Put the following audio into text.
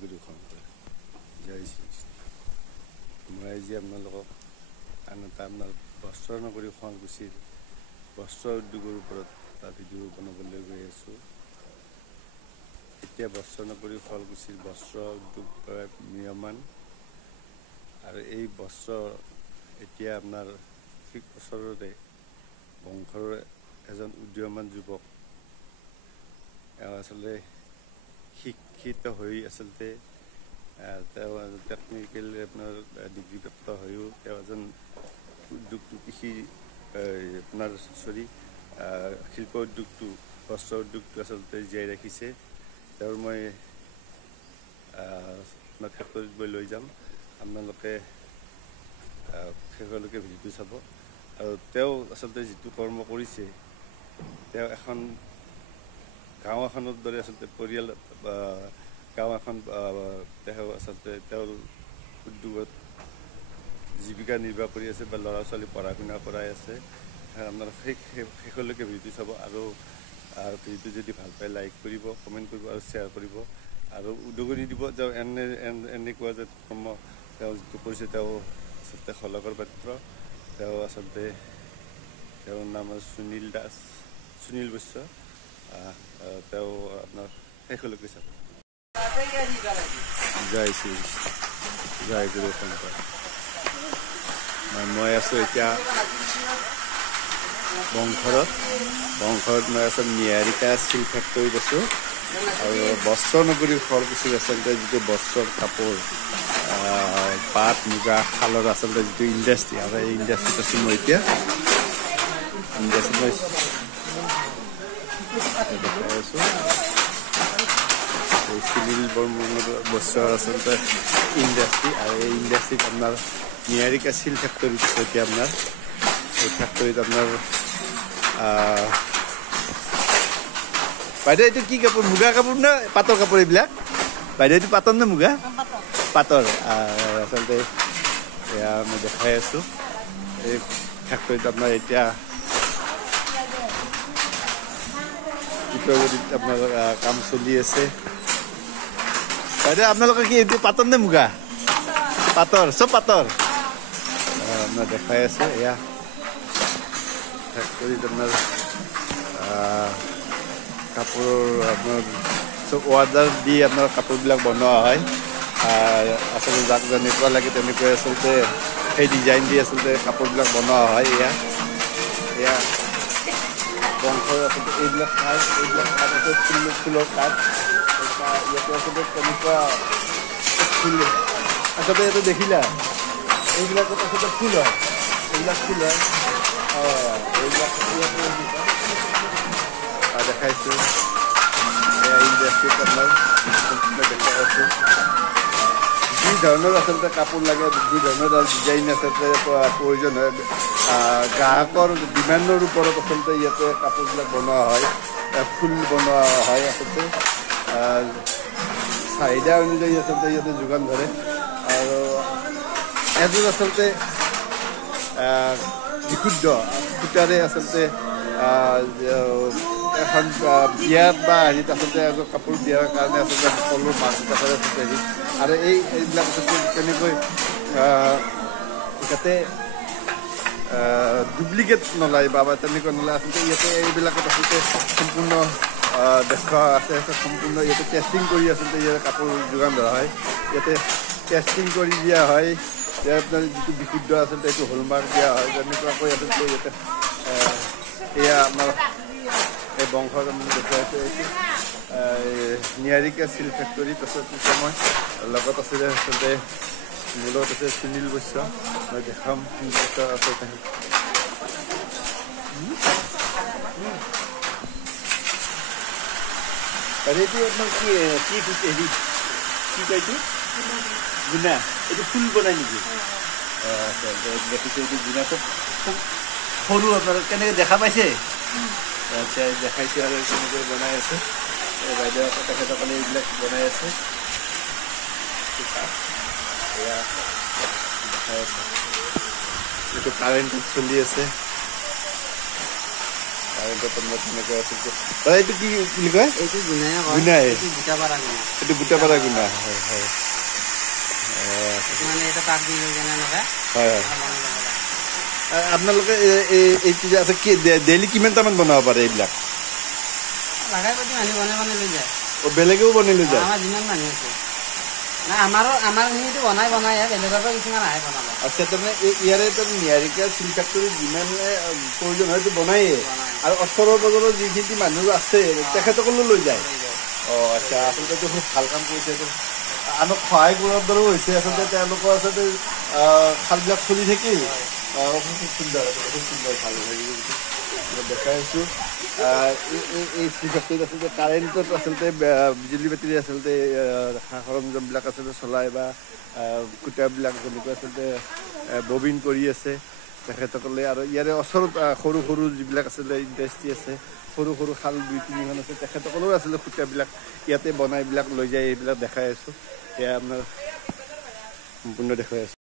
গুৰু শংকৰ জয় শ্ৰীকৃষ্ণ। মই আজি আপোনালোকক আন এটা আপোনাৰ বস্ত্ৰ নগৰী শুৱালকুছিৰ বস্ত্ৰ উদ্যোগৰ ওপৰত এটা ভিডিঅ' বনাবলৈ গৈ আছোঁ। এতিয়া বস্ত্ৰ নগৰী শুৱালকুছিৰ বস্ত্ৰ উদ্যোগ নিৰ্মাণ আৰু এই বস্ত্ৰ এতিয়া আপোনাৰ ঠিক ওচৰতে বংশৰ এজন উদীয়মান যুৱক আচলতে শিক্ষিত হৈ আচলতে তেওঁ টেকনিকেল আপোনাৰ ডিগ্ৰীপ্ৰাপ্ত হৈও তেওঁ এজন উদ্যোগটো কৃষি আপোনাৰ শিল্প উদ্যোগটো বস্ত্ৰ উদ্যোগটো আচলতে জীয়াই ৰাখিছে। তেওঁৰ মই আপোনাৰ ফেক্টৰীত মই লৈ যাম, আপোনালোকে শেষলৈকে ভিডিঅ'টো চাব। আৰু তেওঁ আচলতে যিটো কৰ্ম কৰিছে, তেওঁ এখন গাঁও এখনৰ দৰে আচলতে পৰিয়াল গাঁও এখন তেওঁ আচলতে তেওঁৰ উদ্যোগত জীৱিকা নিৰ্বাহ কৰি আছে বা ল'ৰা ছোৱালী পঢ়া শুনা কৰাই আছে। আপোনাৰ শেষলৈকে ভিডিঅ'টো চাব আৰু ভিডিঅ'টো যদি ভাল পায় লাইক কৰিব, কমেণ্ট কৰিব আৰু শ্বেয়াৰ কৰিব আৰু উদগনি দিব যে এনেকুৱা যে কৰ্ম তেওঁ যিটো কৰিছে তেওঁ আচলতে শলাগৰ পাত্ৰ। তেওঁ আচলতে তেওঁৰ নাম সুনীল বৈশ্য। তেওঁ আপোনাৰ শেষলৈকে চাব। জয় শ্ৰীকৃষ্ণ, জয় গুৰু শংকৰ। মই আছোঁ এতিয়া বংশৰত মই আছোঁ নিহাৰিকা চিল্ক ফেক্টৰীত আছোঁ। আৰু বস্ত্ৰ নগৰী শুৱালকুছিৰ আচলতে যিটো বস্ত্ৰৰ কাপোৰ পাট মুগা শালৰ আচলতে যিটো ইণ্ডাষ্ট্ৰি, আৰু এই ইণ্ডাষ্ট্ৰিত আছোঁ মই এতিয়া। দেখাই আছোঁ এই সুনীল বৰ্মনৰ বস্ত্ৰৰ আচলতে ইণ্ডাষ্ট্ৰি, আৰু এই ইণ্ডাষ্ট্ৰিত আপোনাৰ নিহাৰিকা চিল্ক ফেক্টৰীত আছে এতিয়া আপোনাৰ। এই ফেক্টৰীত আপোনাৰ বাইদেউ এইটো কি কাপোৰ, মুগা কাপোৰ নে পাটৰ কাপোৰ এইবিলাক? বাইদেউ এইটো পাটৰ নে মুগা? পাটৰ। আচলতে এয়া মই দেখাই আছোঁ এই ফেক্টৰীত আপোনাৰ এতিয়া আপোনাৰ কাম চলি আছে। বাইদেউ আপোনালোকৰ কি এইটো পাটৰ নে মুগা? পাটৰ, চব পাটৰ। আপোনাৰ দেখাই আছে এয়া ফেক্টৰীত আপোনাৰ কাপোৰৰ আপোনাৰ চব অৰ্ডাৰ দি আপোনাৰ কাপোৰবিলাক বনোৱা হয়। আচলতে যাক যেনেকুৱা লাগে তেনেকৈ আচলতে সেই ডিজাইন দি আচলতে কাপোৰবিলাক বনোৱা হয়। এয়া বংশৰ আচলতে এইবিলাক কাঠ আছে ফুলৰ কাঠ। ইয়াতে আচলতে তেনেকুৱা ফুল আচলতে ইয়াতে দেখিলা এইবিলাকত আচলতে ফুল হয়, এইবিলাক ফুল হয়। এইবিলাক দেখাইছোঁ এয়া ইণ্ডাষ্ট্ৰিত আপোনাৰ দেখাই আছোঁ। যি ধৰণৰ আচলতে কাপোৰ লাগে, যি ধৰণৰ ডিজাইন আচলতে প্ৰয়োজন হয়, গ্ৰাহকৰ ডিমাণ্ডৰ ওপৰত আচলতে ইয়াতে কাপোৰবিলাক বনোৱা হয়, ফুল বনোৱা হয়। আচলতে চাহিদা অনুযায়ী আচলতে ইয়াতে যোগান ধৰে। আৰু এযোৰ আচলতে বিশুদ্ধ সূতাৰে আচলতে এখন বিয়াত বা হেৰিত আচলতে এযোৰ কাপোৰ দিয়াৰ কাৰণে আচলতে সকলো মাক দেউতাকৰে হেৰি। আৰু এইবিলাক আচলতে তেনেকৈ যাতে ডুপ্লিকেট নোলায় বা তেনেকুৱা নোলায়, আচলতে ইয়াতে এইবিলাকত আচলতে সম্পূৰ্ণ দেখা আছে। সম্পূৰ্ণ ইয়াতে টেষ্টিং কৰি আচলতে ইয়াতে কাপোৰ যোগান ধৰা হয়। ইয়াতে টেষ্টিং কৰি দিয়া হয়, ইয়াত আপোনাৰ যিটো বিশুদ্ধ আচলতে এইটো হলমাৰ্ক দিয়া হয়। তেনেকুৱাকৈ আচলতে ইয়াতে এয়া আমাৰ এই বংশৰ দেখুৱাইছে এইটো নিহাৰিকা চিল্ক ফেক্টৰী। পাছত মই লগত আছিলে আচলতে মোৰ লগত আছে সুনীল বৈশ্য। মই দেখাম আচলতে আৰু এইটো আপোনাৰ কি হেৰি কি কয় এইটো গুণা, এইটো ফুল বনাই নেকি? আচলতে দেখিছে এইটো গুণা খুব সৰু আপোনাৰ কেনেকৈ দেখা পাইছে? আচ্ছা দেখাইছে আৰু কেনেকৈ বনাই আছে বাইদেউ তেখেতসকলে এইবিলাক বনাই আছে। এয়া দেখাই আছে, এইটো কাৰেণ্টত চলি আছে। কাৰেণ্টৰ তলত তেনেকৈ আচলতে দাদা এইটো কি বুলি কয় এইটো গুণাই গুণাই এইটো গোটাপাৰা গুণা এইটো গোটাপাৰা গুণা হয় হয় মানে এটা তাক দি লৈ কেনে এনেকৈ হয় হয় বনাই ল'ব লাগে আপোনালোকে এইটো যে আছে কি ডেইলি কিমানটামান বনাব পাৰে এইবিলাক লাগাই পাতি মানুহ বনাই লৈ যায় বেলেগেও বনাই লৈ যায় আমাৰ যিমান মানুহ আছে না আমাৰখিনিতো বনাই বেলেগৰ কিছুমান আহে বনাব আচ্ছা তাৰমানে ইয়াৰে নিহাৰিকা চিল ফেক্টৰীত যিমান প্ৰয়োজন হয়তো বনায়েই আৰু ওচৰৰ পাজৰৰ যিখিনি মানুহ আছে তেখেতসকলেও লৈ যায় অঁ আচ্ছা আচলতে এইটো খুব ভাল কাম কৰিছে এইটো আনক সহায় কৰাৰ দৰেও হৈছে আচলতে তেওঁলোকৰ আচলতে খালবিলাক চলি থাকেই খুব সুন্দৰ খুব সুন্দৰ ভাল লাগিছে দেখাই আছোঁ এই চিল ফেক্টৰীত আচলতে কাৰেণ্টত আচলতে বিজুলী বাতিৰে আচলতে সা সৰঞ্জামবিলাক আচলতে চলাই বা কুটাবিলাক যেনেকৈ আচলতে ববিন কৰি আছে তেখেতসকলে আৰু ইয়াৰে ওচৰত সৰু সৰু যিবিলাক আচলতে ইণ্ডাষ্ট্ৰী আছে সৰু সৰু খাল 2-3খন আছে তেখেতসকলেও আচলতে খুটাবিলাক ইয়াতে বনাইবিলাক লৈ যায় এইবিলাক দেখাই আছোঁ এয়া আপোনাৰ সম্পূৰ্ণ দেখুৱাই আছোঁ